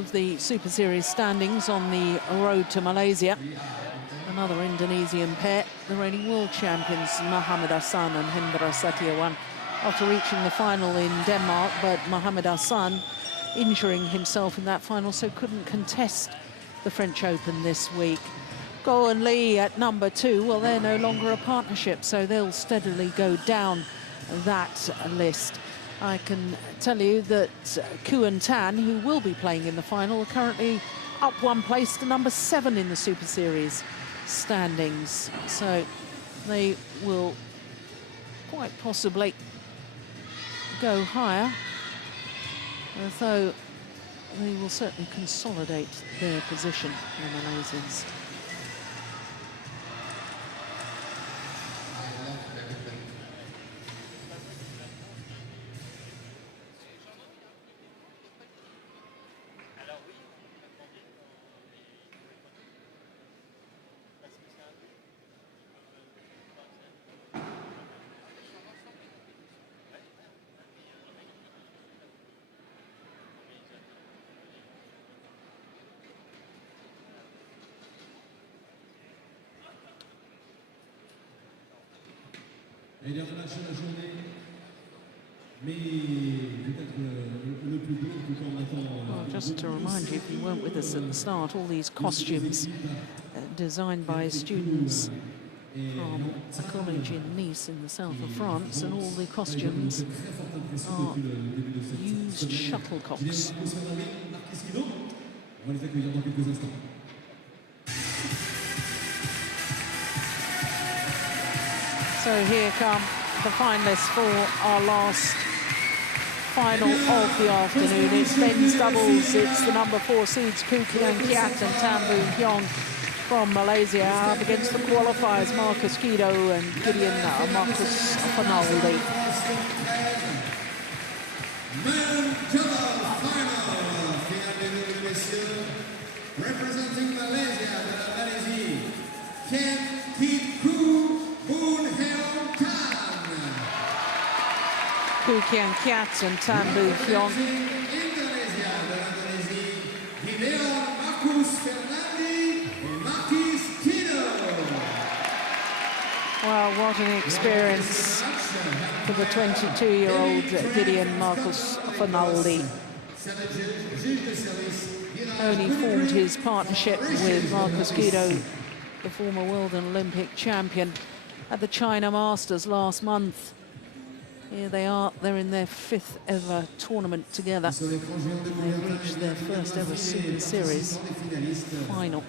of the Super Series standings on the road to Malaysia. Another Indonesian pair, the reigning world champions Mohamed Hassan and Hendra Setiawan, after reaching the final in Denmark, but Mohamed Hassan injuring himself in that final, so couldn't contest the French Open this week. Go and Lee at number 2, well, they're no longer a partnership, so they'll steadily go down that list. I can tell you that Coubertin, who will be playing in the final, are currently up 1 place to number 7 in the Super Series standings. So they will quite possibly go higher, although they will certainly consolidate their position, the Malaysians. Well, just to remind you, if you weren't with us at the start, all these costumes designed by students from a college in Nice in the south of France, and all the costumes are used shuttlecocks. So here come the finalists for our last final of the afternoon. It's men's doubles. It's the number 4 seeds Kien Keat and Tan Boon Heong from Malaysia up against the qualifiers Markus Gideon and Gideon Markus Fernaldi. Representing Malaysia, Kien, Keat, Boon, Heong, Tan. Kien Keat and Tan Boon Heong. Indonesia, Gideon, Markus, Fernaldi, Markis, Well, what an experience for the 22-year-old Gideon Markus Fernaldi. Only formed his partnership with Markus Gideon, the former world and Olympic champion, at the China Masters last month. Here they are, they're in their 5th ever tournament together. They've reached their first ever Super Series final.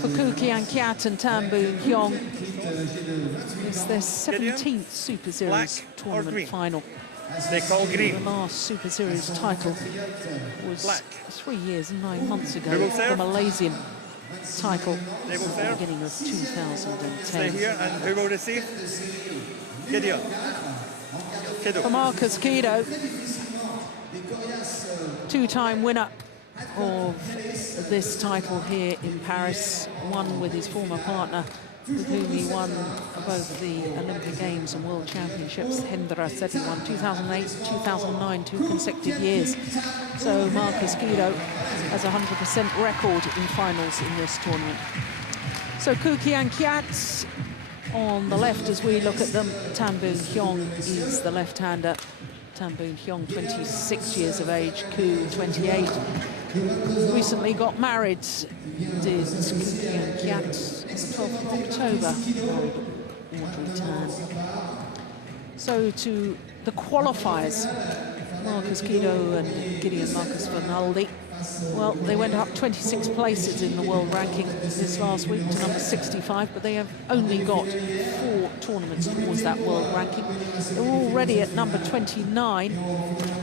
For Kien Keat and Tan Boon Heong, it's their 17th Super Series tournament final. They call green. The last Super Series title was 3 years and 9 months ago. The Malaysian title at the beginning of 2010. Stay here, and who will receive? Gideon. For Markus Kido, 2-time winner of this title here in Paris, one with his former partner, with whom he won both the Olympic Games and World Championships. Hendra Setiawan, 2008, 2009, 2 consecutive years. So Markus Kido has a 100% record in finals in this tournament. So Kien Keat on the left as we look at them. Tan Boon Heong is the left-hander. Tan Boon Heong, 26 years of age, Koo, 28. Recently got married, did Kien Keat, 12th of October, married Audrey Tan. So to the qualifiers, Markus Gideon and Gideon Markus Fernaldi. Well, they went up 26 places in the world ranking this last week to number 65, but they have only got 4 tournaments towards that world ranking. They're already at number 29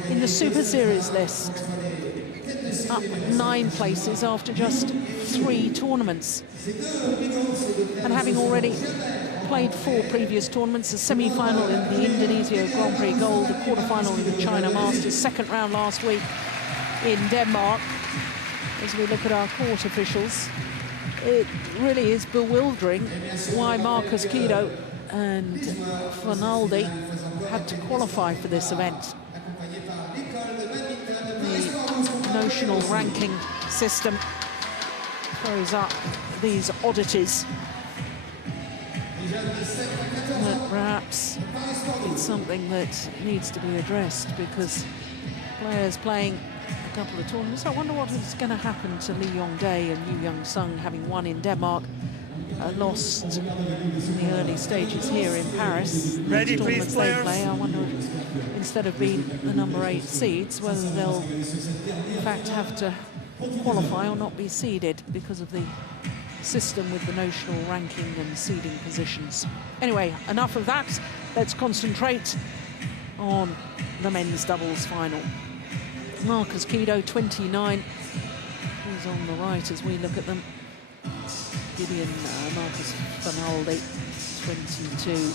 in the Super Series list, up 9 places after just 3 tournaments. And having already played 4 previous tournaments, a semi-final in the Indonesia Grand Prix Gold, a quarter-final in the China Masters, second round last week in Denmark. As we look at our court officials, it really is bewildering why Markus Gideon and Fernaldi had to qualify for this event. The notional ranking system throws up these oddities. But perhaps it's something that needs to be addressed, because players playing a couple of tournaments. I wonder what is going to happen to Lee Yong-dae and Yu Young-sung, having won in Denmark, lost in the early stages here in Paris. Ready, Next please, tournaments they players. play, I wonder if, instead of being the number 8 seeds, whether they'll in fact have to qualify or not be seeded because of the system with the notional ranking and seeding positions. Anyway, enough of that. Let's concentrate on the men's doubles final. Markus Kido, 29. He's on the right as we look at them. Gideon, Markus Fernaldi, 22.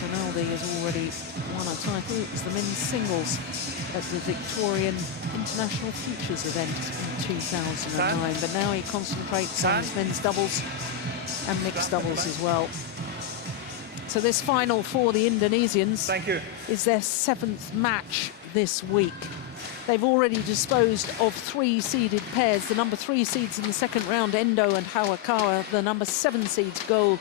Fernaldi has already won a title. It was the men's singles at the Victorian International Futures event in 2009. But now he concentrates on his men's doubles and mixed doubles as well. So this final for the Indonesians is their 7th match this week. They've already disposed of 3 seeded pairs. The number 3 seeds in the second round, Endo and Hawakawa. The number 7 seeds, Go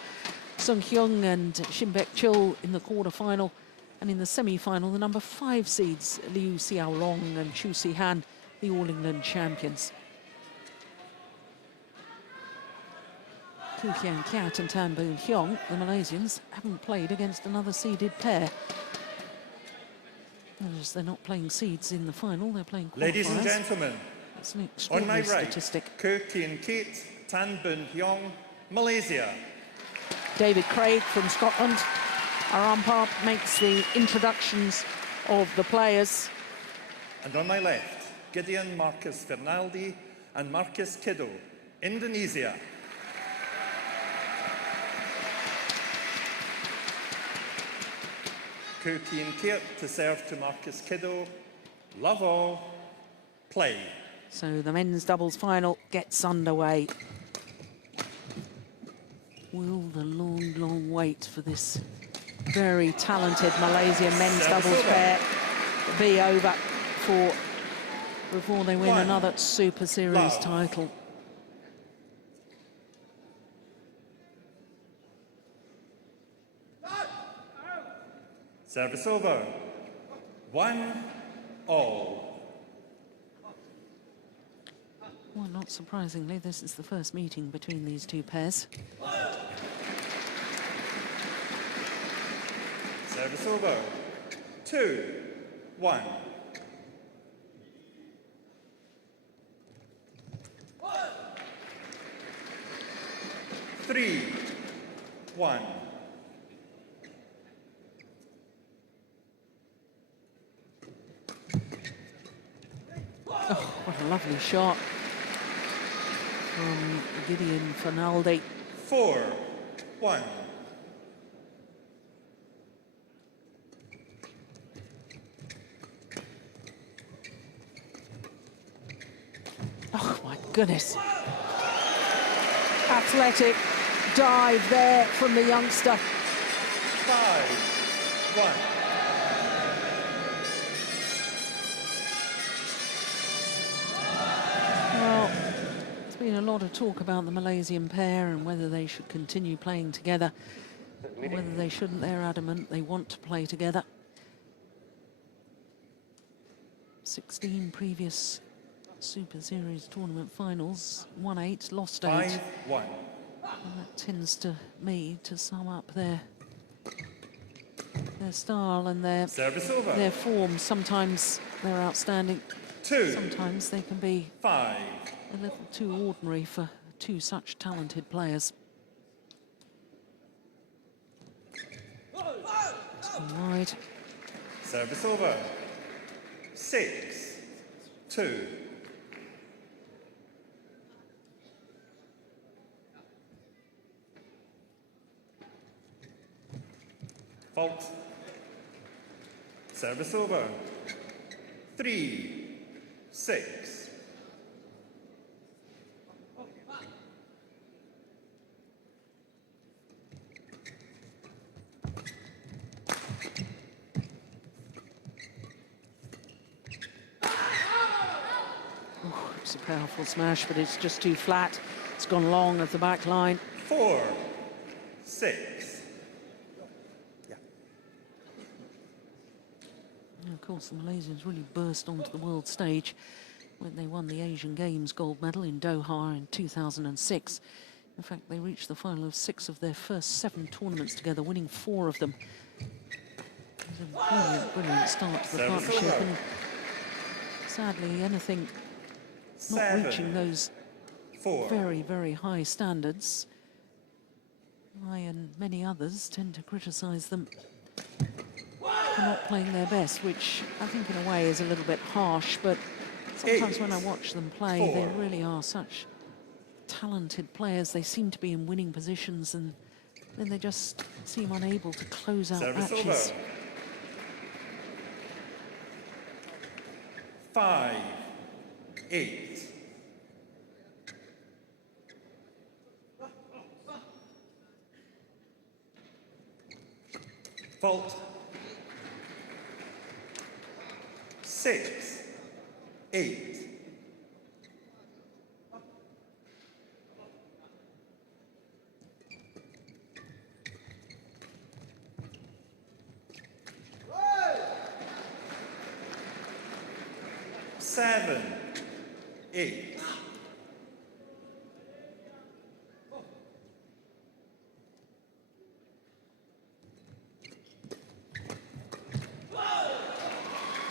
Sung-hyung and Shin Baek-chul in the quarterfinal. And in the semi-final, the number 5 seeds, Liu Xiaolong and Chu Si-han, the All England champions. Keat and Tan Boon Heong, the Malaysians, haven't played against another seeded pair. As they're not playing seeds in the final, they're playing qualifiers. Ladies and gentlemen, That's an on my extraordinary right, statistic. Coubertin Keat, Tan Boon Heong, Malaysia. David Craig from Scotland. Our umpire makes the introductions of the players. And on my left, Gideon, Markus Fernaldi and Markus M.Kido, Indonesia. Coubertin Keat to serve to Markus M.Kido. Love all. Play. So the men's doubles final gets underway. Will the long, long wait for this very talented Malaysian men's doubles pair be over before they win another Super Series title? Service over. 1-all. Well, not surprisingly, this is the first meeting between these two pairs. Service over. 2-1. Three, 1. Oh, what a lovely shot from G.M.Fernaldi. 4-1. Oh, my goodness. Athletic dive there from the youngster. 5-1. Well, there's been a lot of talk about the Malaysian pair and whether they should continue playing together, or whether they shouldn't. They're adamant they want to play together. 16 previous Super Series tournament finals, won 8, lost 8. 5-1. And that tends to me to sum up their style and their form. Sometimes they're outstanding. 2, Sometimes they can be 5. a little too ordinary for two such talented players. Wide. Service over. 6-2. Fault. Service over. 3-6. It's a powerful smash, but it's just too flat. It's gone long at the back line. 4, 6. Yeah. And of course, the Malaysians really burst onto the world stage when they won the Asian Games gold medal in Doha in 2006. In fact, they reached the final of 6 of their first 7 tournaments together, winning 4 of them. It was a brilliant, brilliant start to the partnership. And sadly, anything not reaching those 4. very, very high standards, I and many others tend to criticise them for not playing their best, which I think in a way is a little bit harsh, but sometimes when I watch them play, they really are such talented players. They seem to be in winning positions, and then they just seem unable to close out matches. 5, 8. Fault. 6, 8. Seven, 8.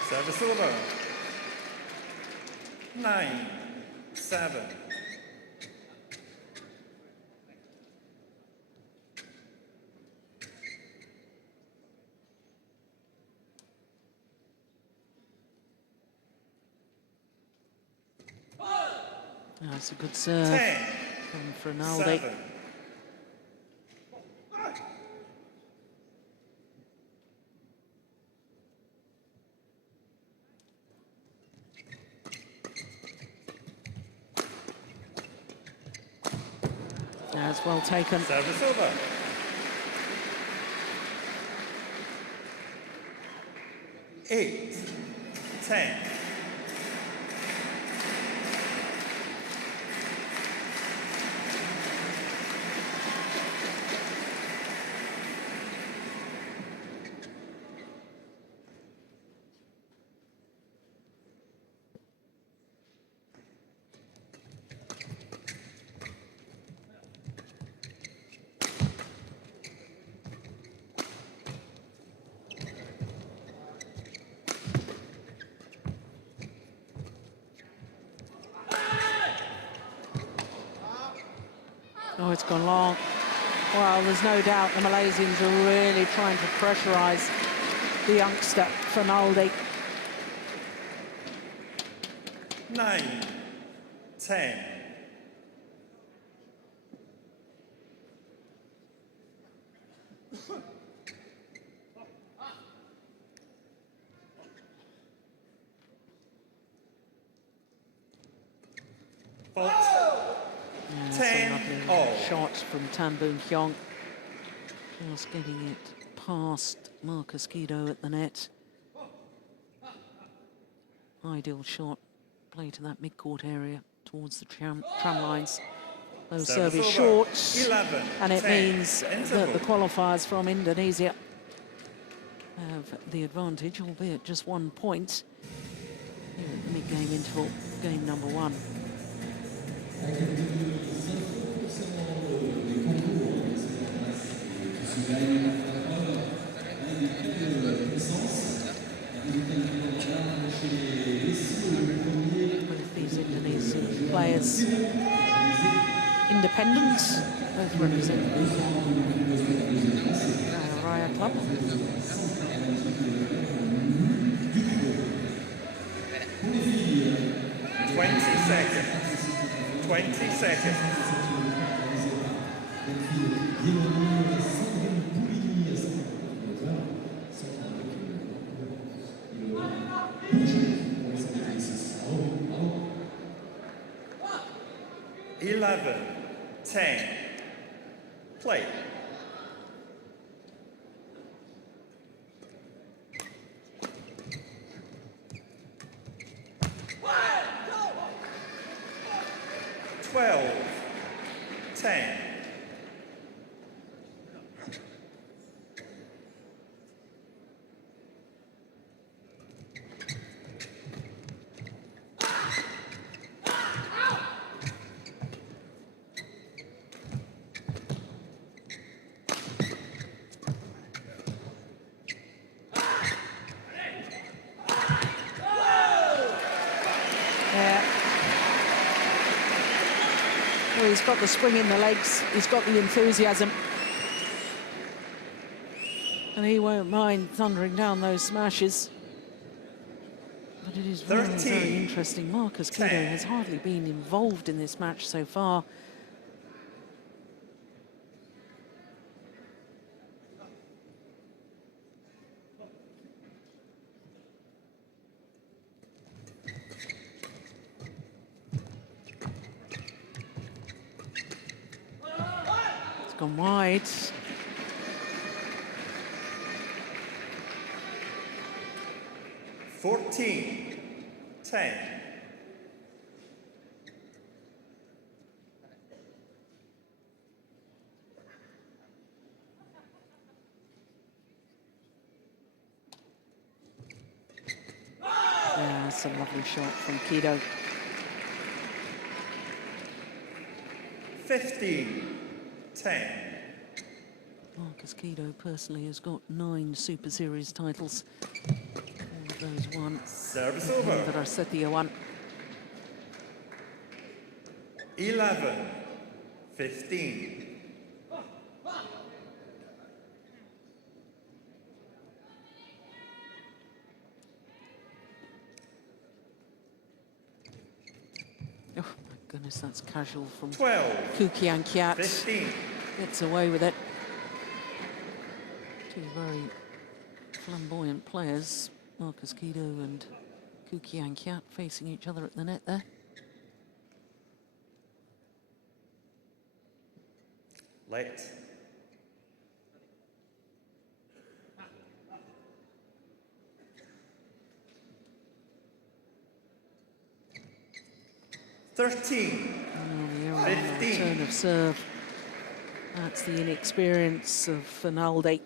Service over. 9, 7. That's a good serve 10, from Fernaldi. 7. That's well taken. Service over. 8, 10. Oh, it's gone long. Well, there's no doubt the Malaysians are really trying to pressurise the youngster, Fernaldi. 9, 10. Fault. 10 all. Shot from Boon Heong. Just getting it past Markus Gideon at the net. Ideal shot. Play to that mid-court area towards the tram lines. Those service shorts. 11, and it 10. means Interval. that the qualifiers from Indonesia have the advantage, albeit just 1 point. Here at the mid-game interval, game number 1. Both these Indonesian players independent, both represent the Raya club. Seconds. 20 seconds. Eleven, 10. Play. 12-10. Well, he's got the spring in the legs, he's got the enthusiasm. And he won't mind thundering down those smashes. But it is very, very interesting. Markus Gideon has hardly been involved in this match so far. It's gone wide. 14-10. Yeah, that's a lovely shot from Kido. 15-10. Markus Kido personally has got 9 Super Series titles. All of those won. Service over. The Rasetia won. 11-15. Oh my goodness, that's casual from 12. Keat. 15. Gets away with it. Two very flamboyant players, Markus Kido and Keat, facing each other at the net there. Late. Oh, the error on the return of serve. That's the inexperience of Fernaldi.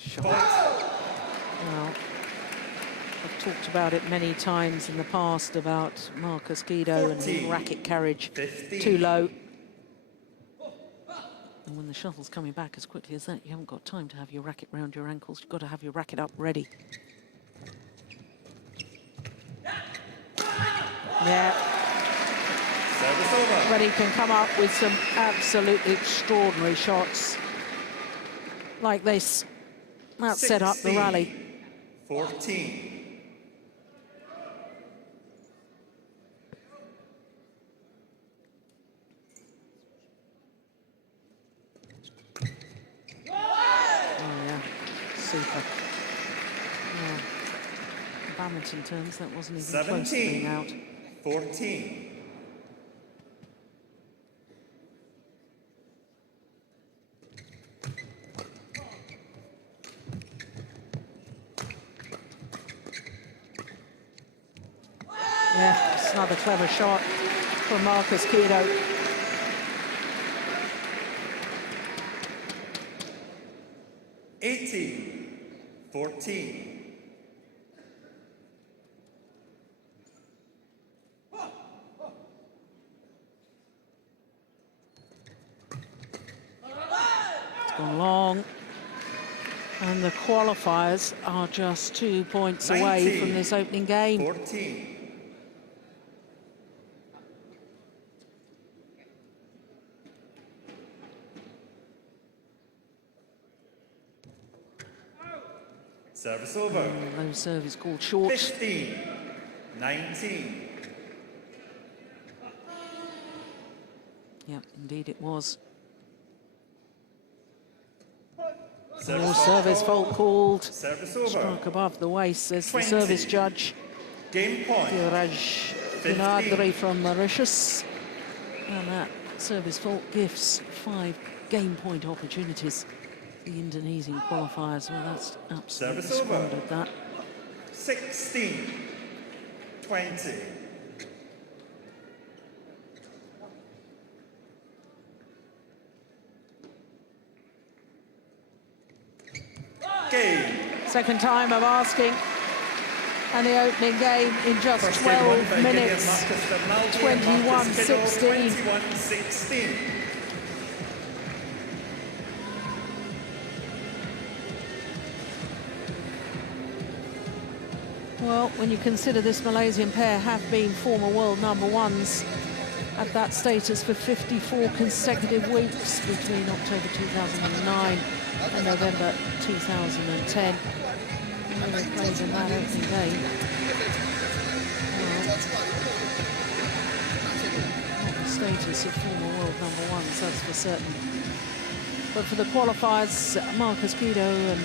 Shot. Well, I've talked about it many times in the past about Markus Gideon and his racket carriage 15. too low. And when the shuttle's coming back as quickly as that, you haven't got time to have your racket round your ankles. You've got to have your racket up ready. Yeah. Service over. But he can come up with some absolutely extraordinary shots like this. That set up the rally. 14. Super. Well, in badminton terms, that wasn't even close to being out. 14. Yeah, it's another clever shot from Markus Gideon. 14. It's gone long. And the qualifiers are just 2 points away from this opening game. 14. Service over. Low serve is called short. 15. 19. Yep, indeed it was. Service Service fault called. Service over. Struck above the waist, says the 20. service judge. Game point. Gideon from Mauritius. And that service fault gives 5 game point opportunities. the Indonesian qualifiers. Well, that's absolutely Service over. squandered that. 16-20. Game. Second time of asking. And the opening game in just First game won 12 by minutes. Gideon, Markus Fernaldi, 21-16. 21-16. Well, when you consider this Malaysian pair have been former world number ones at that status for 54 consecutive weeks between October 2009 and November 2010. And they played in that opening game. Well, not the status of former world number ones, that's for certain. But for the qualifiers, Markus Kido and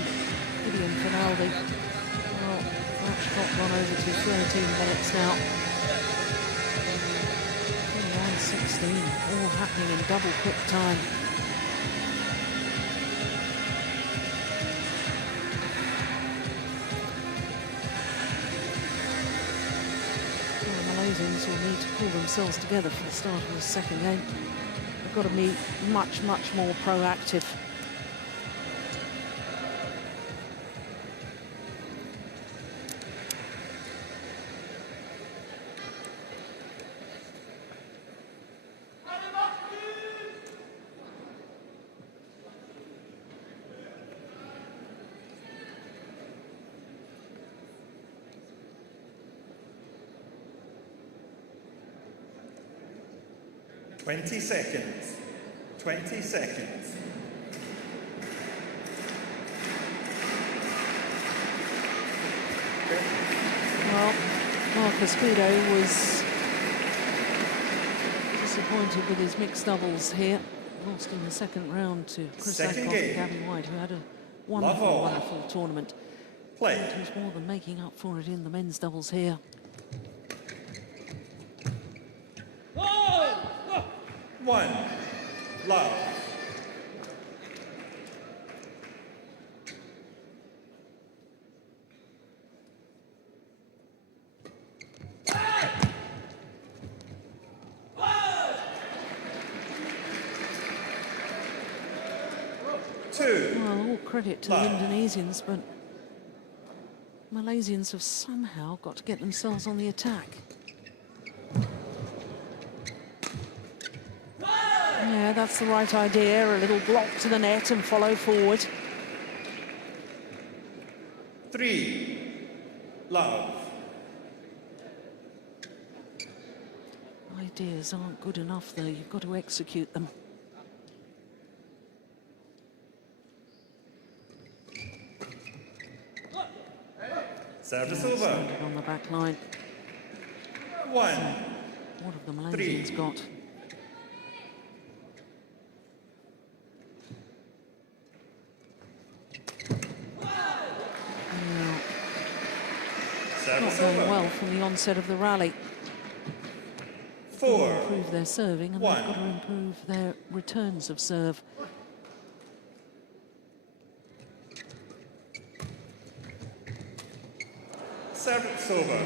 G.M.Fernaldi, well, match clock gone over to 13 minutes now. 21-16, all happening in double quick time. Malaysians will need to pull themselves together for the start of the second game. They've got to be much, much more proactive. Twenty seconds. 20 seconds. Well, Markus Kido was disappointed with his mixed doubles here. Lost in the second round to Chris Second Adcock and game. Gabby White, who had a wonderful, wonderful tournament. Play. He was more than making up for it in the men's doubles here. One. Love. Two. Well, all credit to the Indonesians, but Malaysians have somehow got to get themselves on the attack. Yeah, that's the right idea. A little block to the net and follow forward. Three. Love. Ideas aren't good enough, though. You've got to execute them. Service Yeah, over. standard on the back line. One. What have the Malaysians got? Not going well from the onset of the rally. Four. Improve their serving, and they've got to improve their returns of serve. Service over.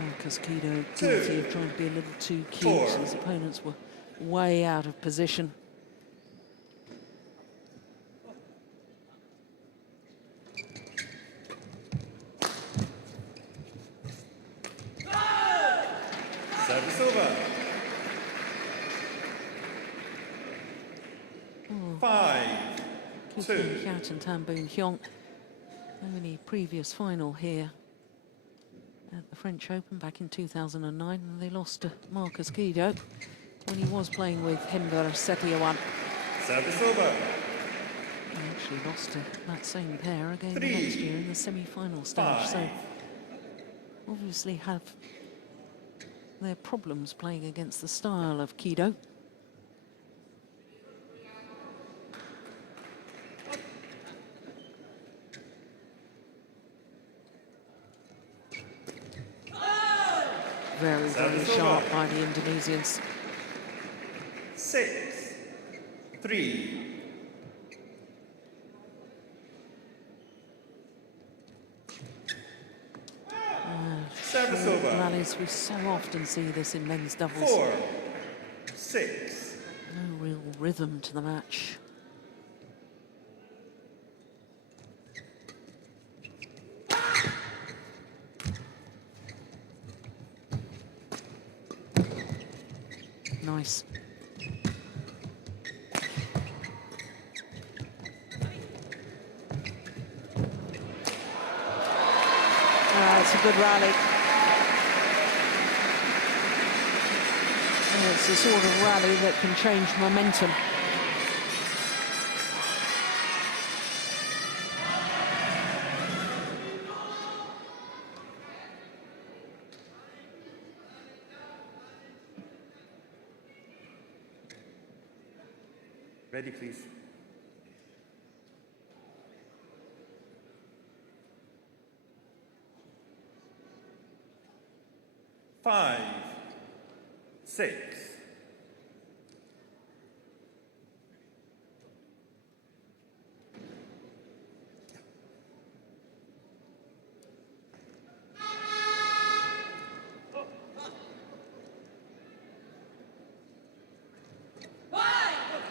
Markus Kido guilty of trying to be a little too cute. His opponents were way out of position. Service over. 5-2. Keat and Boon Heong. Only previous final here at the French Open back in 2009, and they lost to Markus Kido when he was playing with Hember Setiawan. Service over. They actually lost to that same pair again the next year in the semi-final stage. So obviously have their problems playing against the style of Kido. Very, very sharp by the Indonesians. 6-3. this. We so often see this in men's doubles. 4-6. No real rhythm to the match. Nice. It's a good rally. And it's the sort of rally that can change momentum. Ready, please. Five, 6.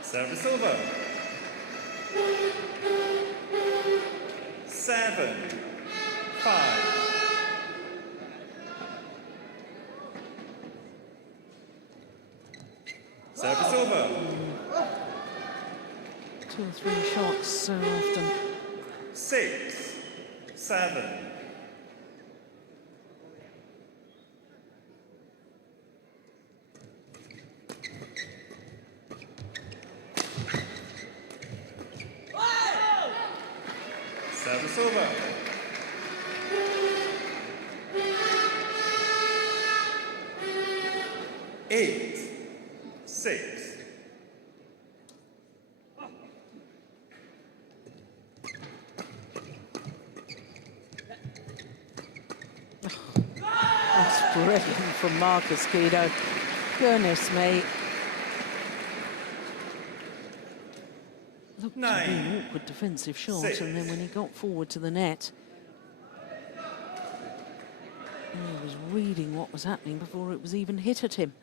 Service over. 7, 5. Service over. 2 or 3 shots so often. 6, 7. Service over. 8, 6. That's brilliant from Markus, Kido. Goodness me. Looked to be an awkward defensive shot, 6. and then when he got forward to the net, he was reading what was happening before it was even hit at him.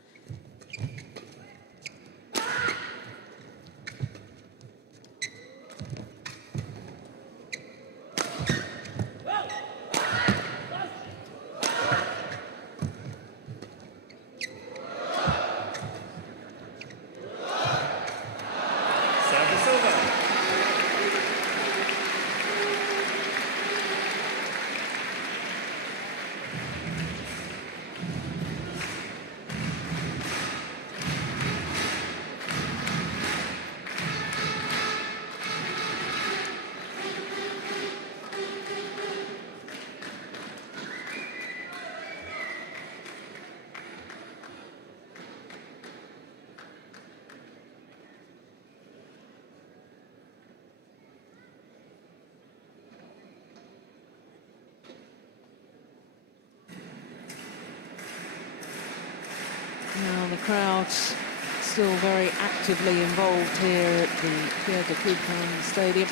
Now the crowd's still very actively involved here at the Pierre de Coubertin Stadium.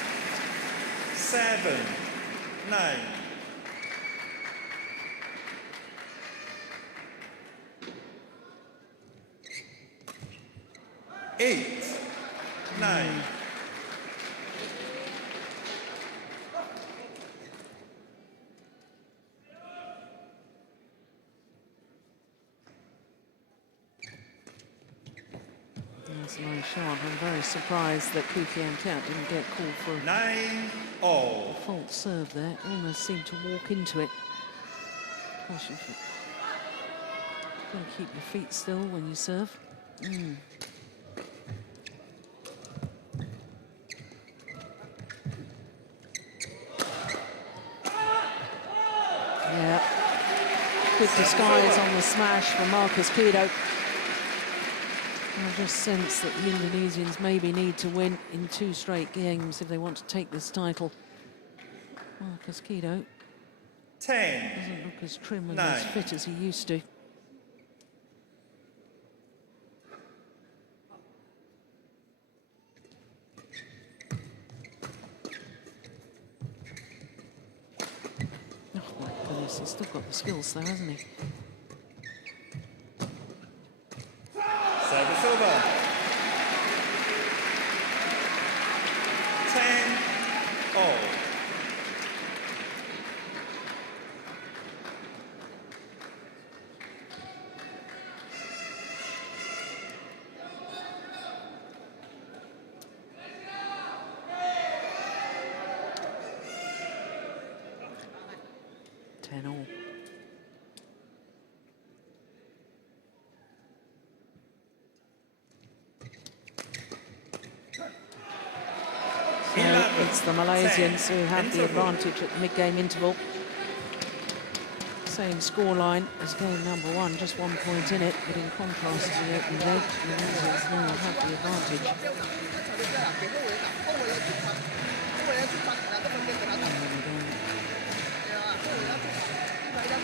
7, 9. Eight, 9. That's a nice shot. I'm very surprised that Keat didn't get called for a 9 all. false serve there. Almost seemed to walk into it. Gosh, you've got to keep your feet still when you serve. Yeah. Good disguise on the smash from Markus Kido. I just sense that the Indonesians maybe need to win in 2 straight games if they want to take this title. Markus Kido 10. doesn't look as trim and 9. as fit as he used to. Oh my goodness, he's still got the skills though, hasn't he? all. All. So it's the Malaysians who have the advantage at the mid-game interval. Same scoreline as game number one, just 1 point in it, but in contrast to the opening game, the Malaysians now have the advantage.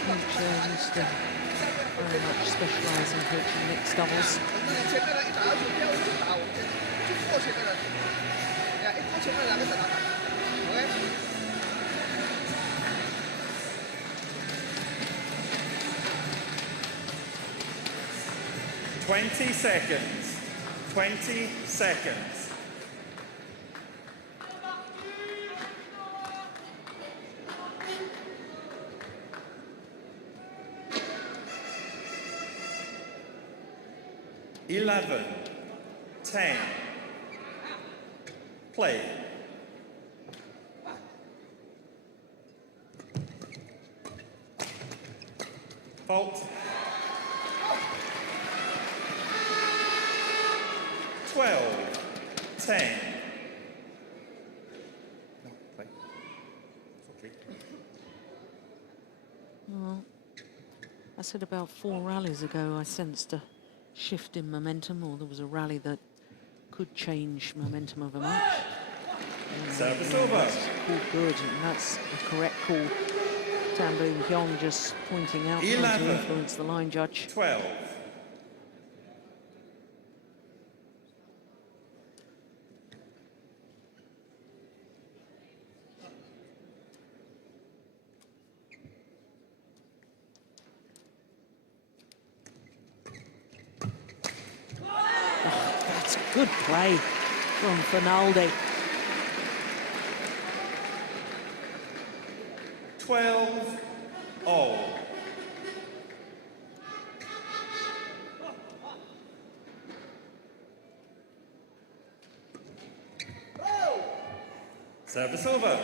Coach used to very much specialise in coaching mixed doubles. Twenty seconds. 20 seconds. Eleven, 10, play. Fault. 12, 10. No, play. It's okay. Well, I said about 4 rallies ago, I sensed a shift in momentum, or there was a rally that could change momentum of a match. Service over. Called good, and that's a correct call. Boon Heong just pointing out how to influence the line judge. 12. Good play from Fernaldi. 12 all. Service over.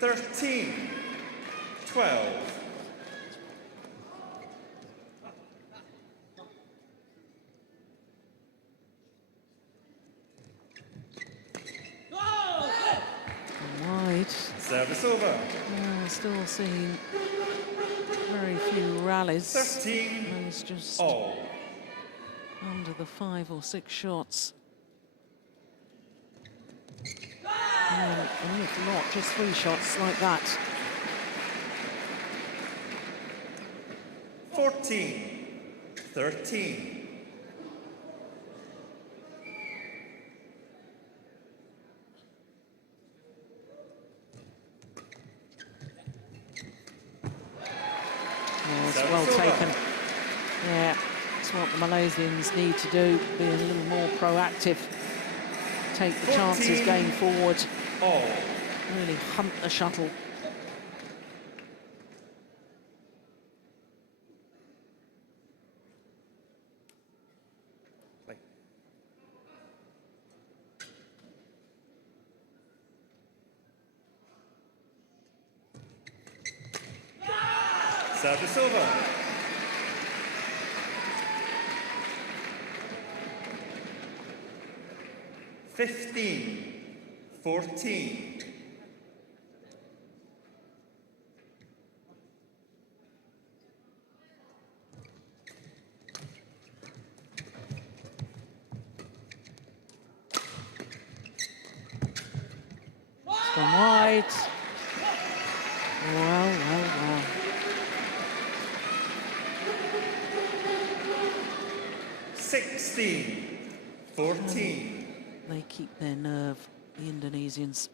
13, 12. Service over. Still seeing very few rallies. 13 Those just all. under the 5 or 6 shots. An awful lot, just 3 shots like that. 14, 13. Well taken. Yeah, it's what the Malaysians need to do, be a little more proactive. Take the chances going forward. All. Really hunt the shuttle. Play. Service over. 15, 14. It's gone wide. Well. 16, 14. They keep their nerve, the Indonesians.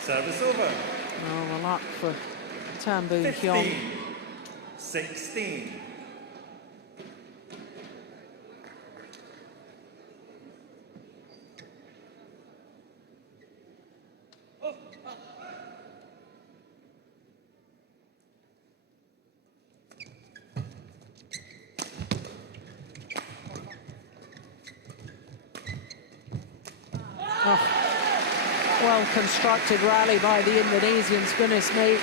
Service over. Well, the luck for Boon 15, Heong. 16. well-constructed rally by the Indonesians. Goodness me,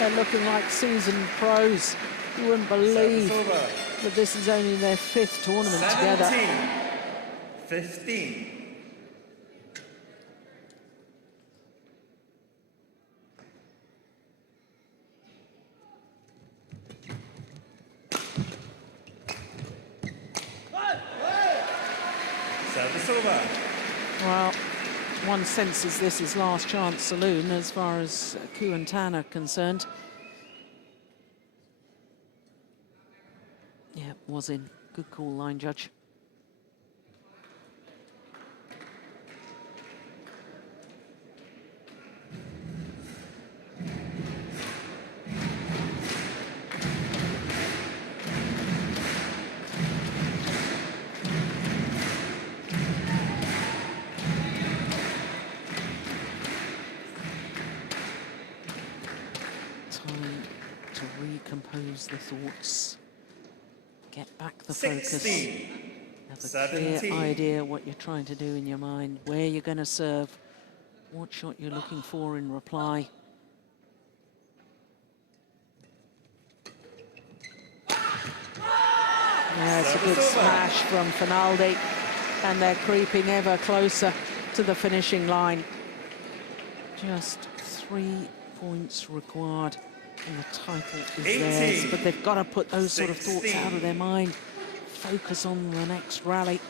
they're looking like seasoned pros. You wouldn't believe that this is only their 5th tournament together. 15. Service over. Well, one senses this is last chance saloon as far as Coubertin are concerned. Yeah, was in. Good call, line judge. Time to recompose the thoughts. Get back the focus. 16. Have a 17. clear idea what you're trying to do in your mind, where you're going to serve, what shot you're looking for in reply. Yeah, it's a good smash from Fernaldi, and they're creeping ever closer to the finishing line. Just 3 points required. And the title is 18, theirs, but they've got to put those sort of thoughts 16. out of their mind. Focus on the next rally.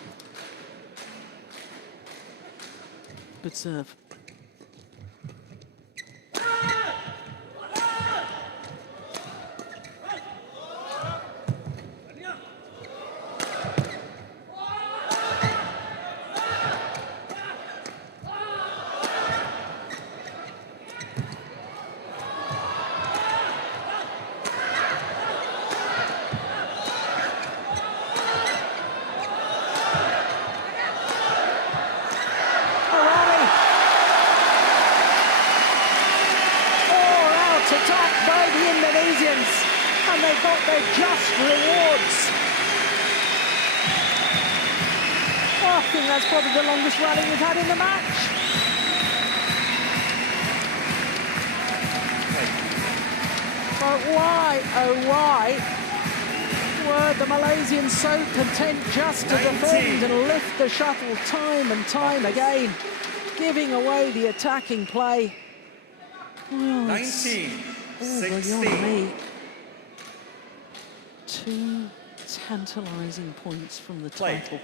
Good serve. Attacked by the Indonesians, and they got their just rewards. Oh, I think that's probably the longest rally we've had in the match. But why, oh why, were the Malaysians so content just to defend and lift the shuttle time and time again, giving away the attacking play? Well, 19, all beyond me. 2 tantalising points from the title.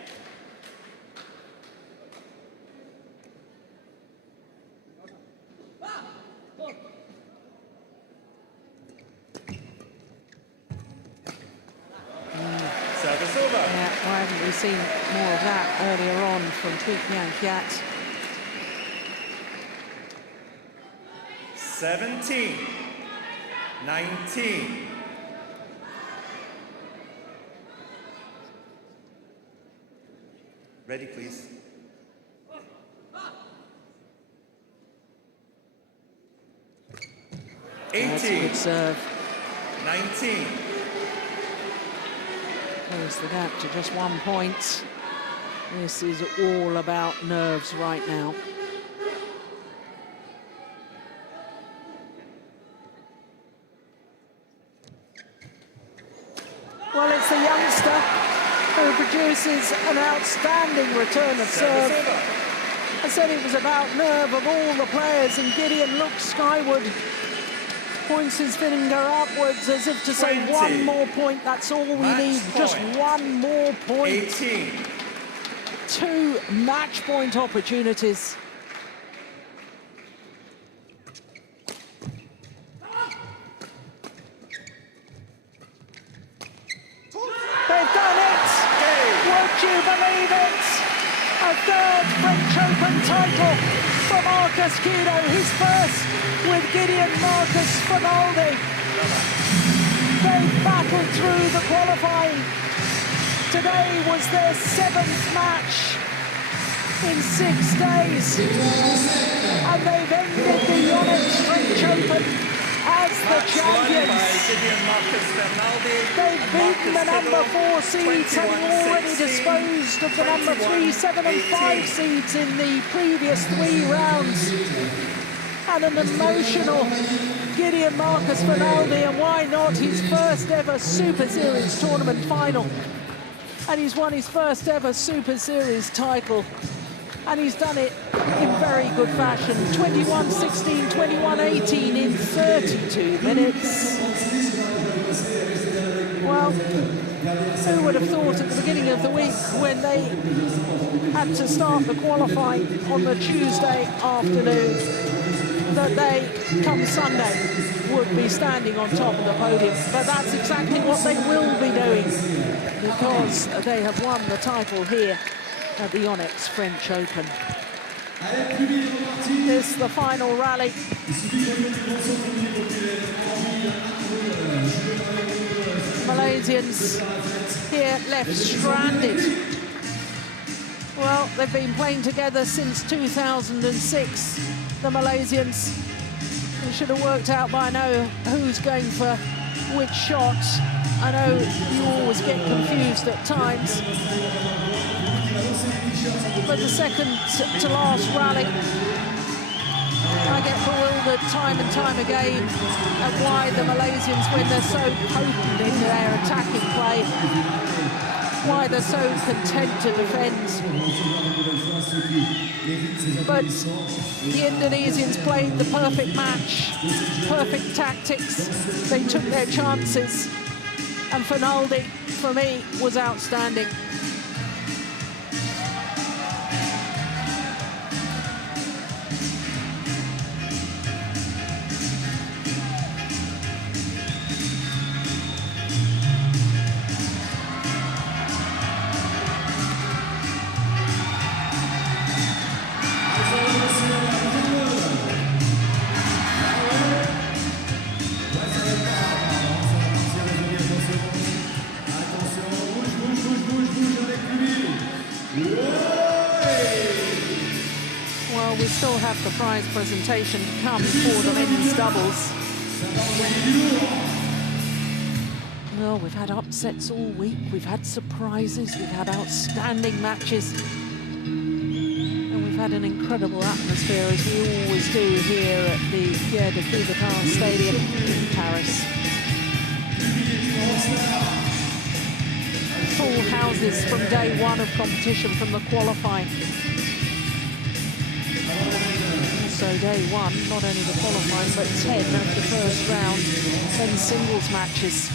Service over. Yeah, why haven't we seen more of that earlier on from Keat? 17, 19. Ready, please. That's a good serve. 19. Close the gap to just 1 point. This is all about nerves right now. Well, it's the youngster who produces an outstanding return of serve. I said it was about nerve of all the players, and Gideon looks skyward, points his finger upwards as if to say 20. 1 more point, that's all we need, just 1 more point. 18. 2 match point opportunities. They've done it! Would you believe it? A 3rd French Open title for Markus M.Kido, his first with Gideon Fernaldi. They battled through the qualifying. Today was their 7th match in 6 days. And they've ended the Yonex French Open as the Match won by champions. Gideon Markus Fernaldi. They've beaten the number 4 seeds, having already disposed of the number 3, 7 and 5 seeds in the previous 3 rounds. And an emotional Gideon Markus Fernaldi, and why not his first ever Super Series tournament final. And he's won his first ever Super Series title. And he's done it in very good fashion. 21-16, 21-18 in 32 minutes. Well, who would have thought at the beginning of the week, when they had to start the qualifying on the Tuesday afternoon, that they, come Sunday, would be standing on top of the podium. But that's exactly what they will be doing, because they have won the title here at the Yonex French Open. This is the final rally. Malaysians here left stranded. Well, they've been playing together since 2006, the Malaysians. They should have worked out by now who's going for which shot. I know you always get confused at times. But the second to last rally, I get bewildered time and time again at why the Malaysians, when they're so potent in their attacking play, why they're so content to defend. But the Indonesians played the perfect match, perfect tactics. They took their chances, and Fernaldi, for me, was outstanding. Well, we still have the prize presentation to come for the men's doubles. Well, we've had upsets all week, we've had surprises, we've had outstanding matches, and we've had an incredible atmosphere, as we always do here at the Pierre de Coubertin Stadium in Paris. Full houses from day one of competition, from the qualifying. So day one, not only the qualifying, but 10 of the first round men's singles matches.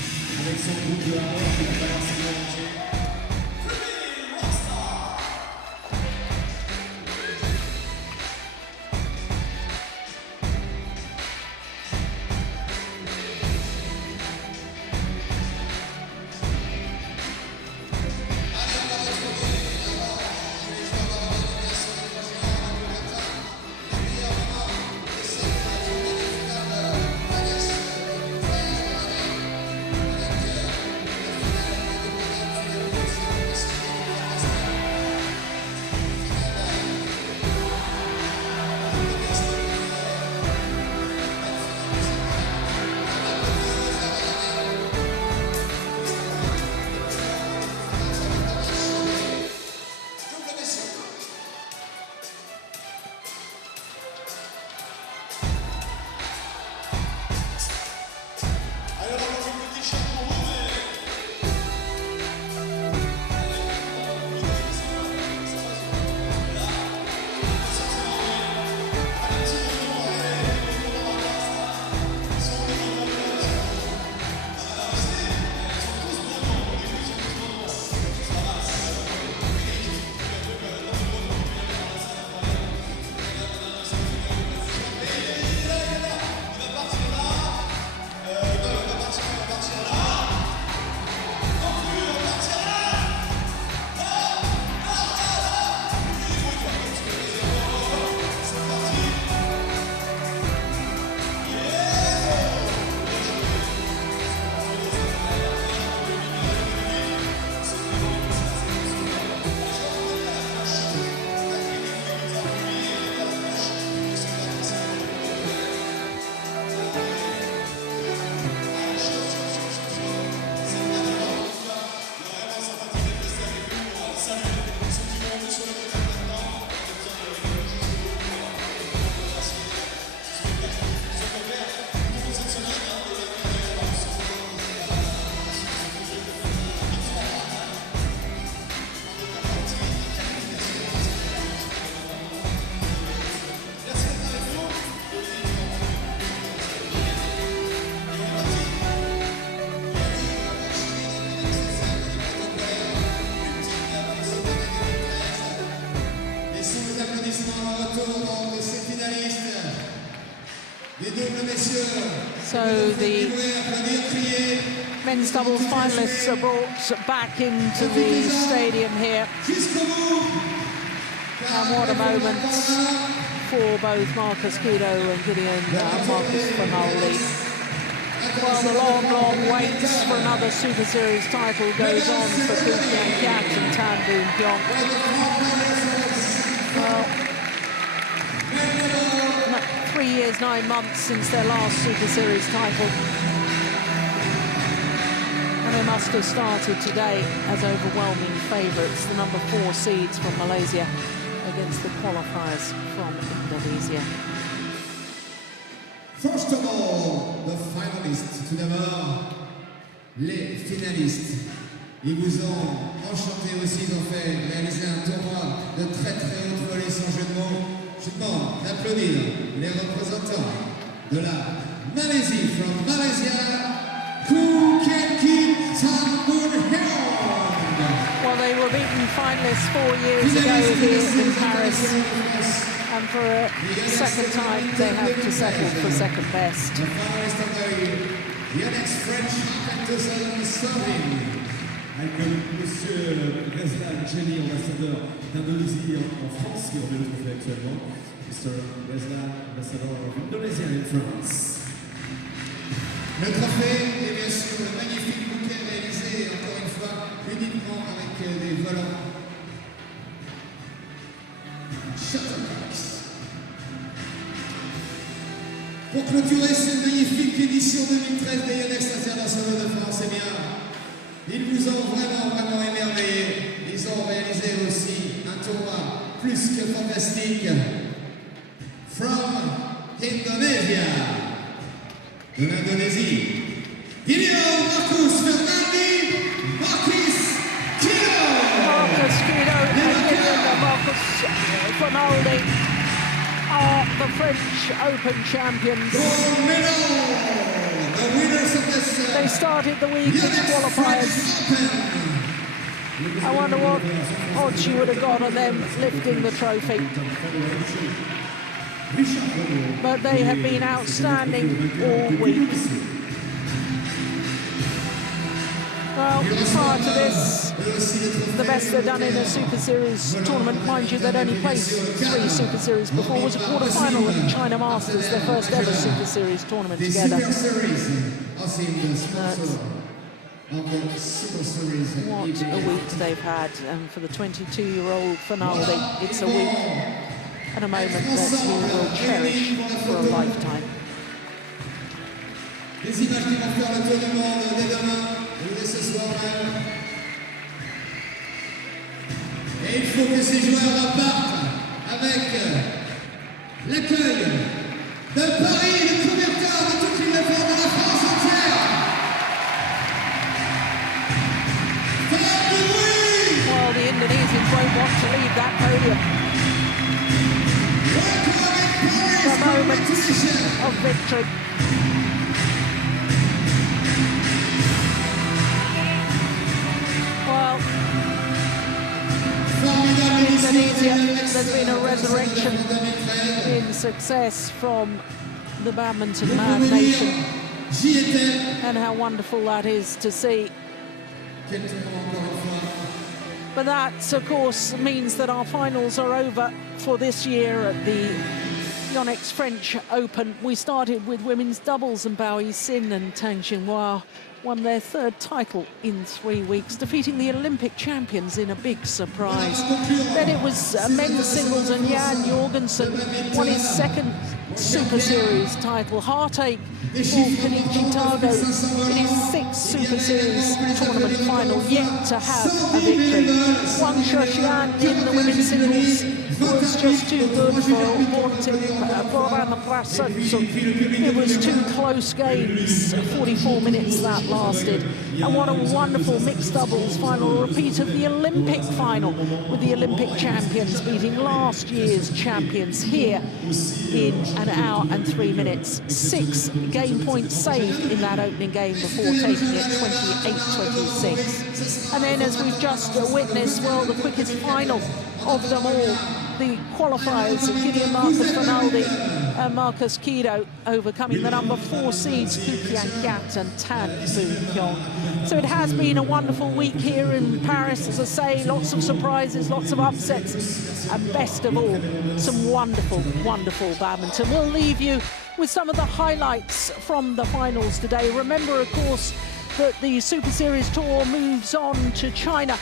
So the men's doubles finalists are brought back into the stadium here. And what a moment for both Markus Kido and Gideon Markus Fernaldi. Well, the long wait for another Super Series title goes on for Coubertin, Keat and Boon, Heong. Well, 3 years, 9 months since their last Super Series title. And they must have started today as overwhelming favourites, the number 4 seeds from Malaysia against the qualifiers from Indonesia. First of all, the finalists. Tout d'abord, les finalistes. Ils vous ont enchanté aussi, ils ont fait réaliser un tournoi de très haute volée sans jeu de mots. Je demande d'applaudir les représentants de la Malaisie, from Malaysia, Kien, Boon, Heong. Well, they were beaten finalists 4 years ago here in Paris. And for a second time, they have to settle for second best. The finalist of the Yonex French Badminton Open. Avec monsieur Gideon, ambassadeur d'Indonésie en France, qui remet le trophée actuellement. Mr. Reslan, ambassador of Indonesia in France. Le trophée est bien sûr le magnifique bouquet réalisé, encore une fois, uniquement avec des volants. Shuttlecocks. Pour clôturer cette magnifique édition 2013 des Yonex Internationaux de France, eh bien, ils vous ont vraiment émerveillé. Ils ont réalisé aussi un tournoi plus que fantastique. From Indonesia, de l'Indonésie, Gideon Markus Fernaldi, Markis, Kido. Markus Kido and Gideon Markus Fernaldi are the French Open champions. Gold medal, the winners of this They started the week as qualifiers. I wonder what odds you would have got on them lifting the trophy. But they have been outstanding all week. Well, prior to this, the best they've done in a Super Series tournament, mind you, they'd only played 3 Super Series before, was a quarter-final at the China Masters, their first ever Super Series tournament together. What a week they've had, and for the 22-year-old Fernaldi, it's a week and a moment that he will cherish for a lifetime. Des images qui vont faire le tour du monde dès demain ou dès ce soir même. Et il faut que ces joueurs repartent avec l'accueil de Paris, de Coubertin, de toute une effort de la France entière. Faites du bruit! Well, the Indonesians won't want to leave that podium. The moment of victory. Well, Indonesia, there's been a resurrection in success from the badminton mad nation, and how wonderful that is to see. But that, of course, means that our finals are over for this year at the Yonex French Open. We started with women's doubles, and OSIM and Tang Xinhua won their 3rd title in 3 weeks, defeating the Olympic champions in a big surprise. Then it was men's singles, and Jan Jorgensen won his 2nd Super Series title. Heartache for Keat in his 6th Super Series tournament final, yet to have a victory. Wang Sheshan in the women's singles was just too good for It was 2 close games, 44 minutes that lasted. And what a wonderful mixed doubles final, a repeat of the Olympic final, with the Olympic champions beating last year's champions here in 1 hour and 3 minutes. 6 game points saved in that opening game before taking it 28-26. And then, as we've just witnessed, well, the quickest final of them all, the qualifiers, Gideon Markus Fernaldi Markus Kido overcoming the number 4 seeds Keat and Boon Heong. So it has been a wonderful week here in Paris. As I say, lots of surprises, lots of upsets, and best of all, some wonderful, wonderful badminton. We'll leave you with some of the highlights from the finals today. Remember, of course, that the Super Series tour moves on to China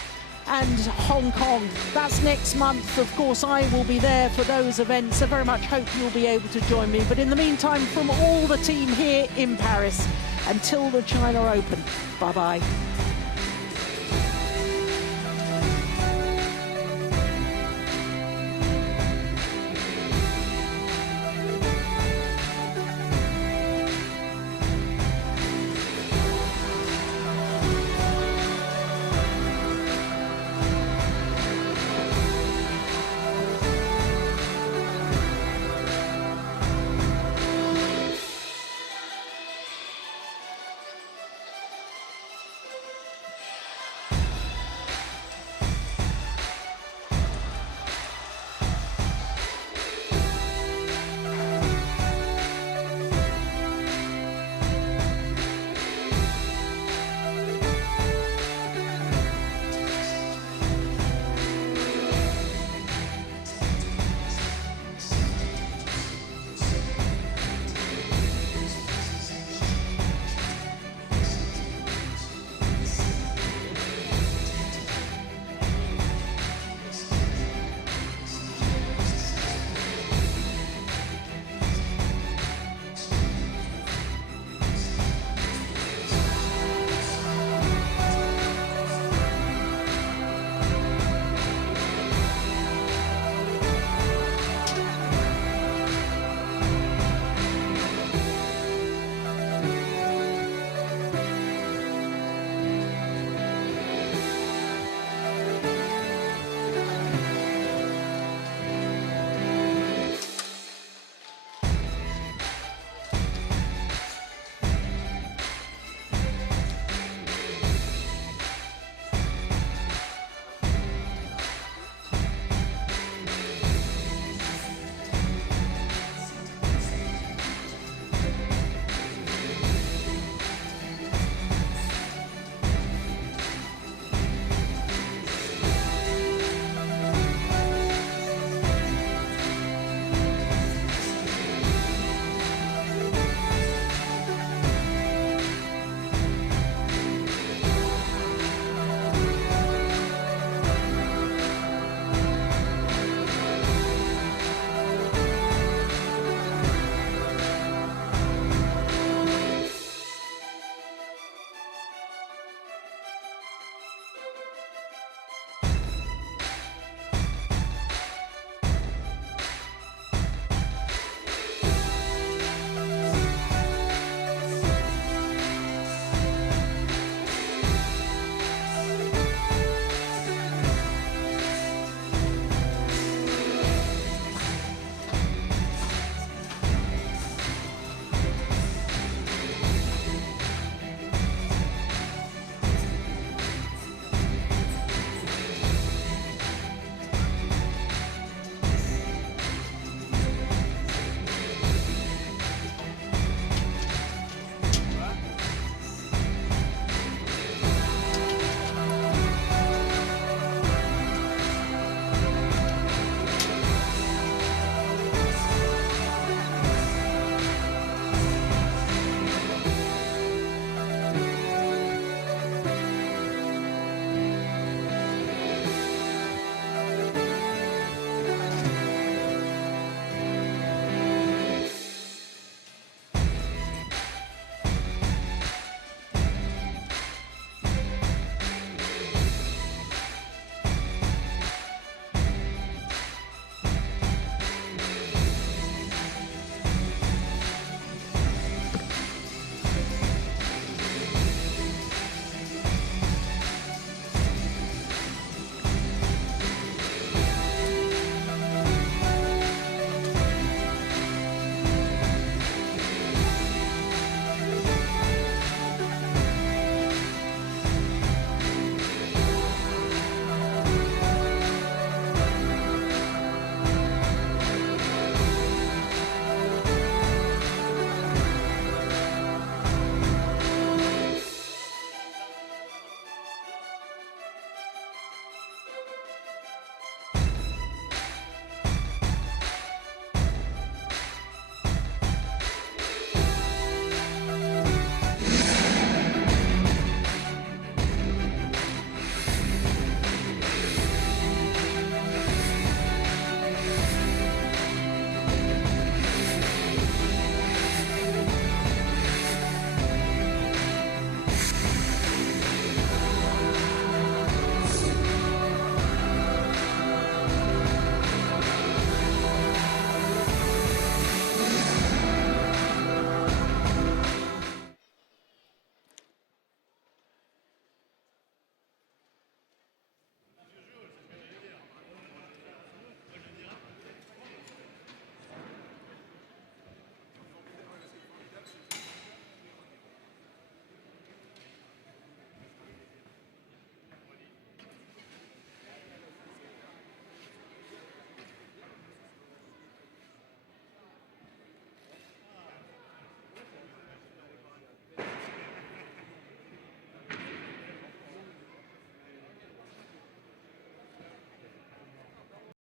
and Hong Kong. That's next month. Of course, I will be there for those events. I very much hope you'll be able to join me. But in the meantime, from all the team here in Paris, until the China Open, bye-bye.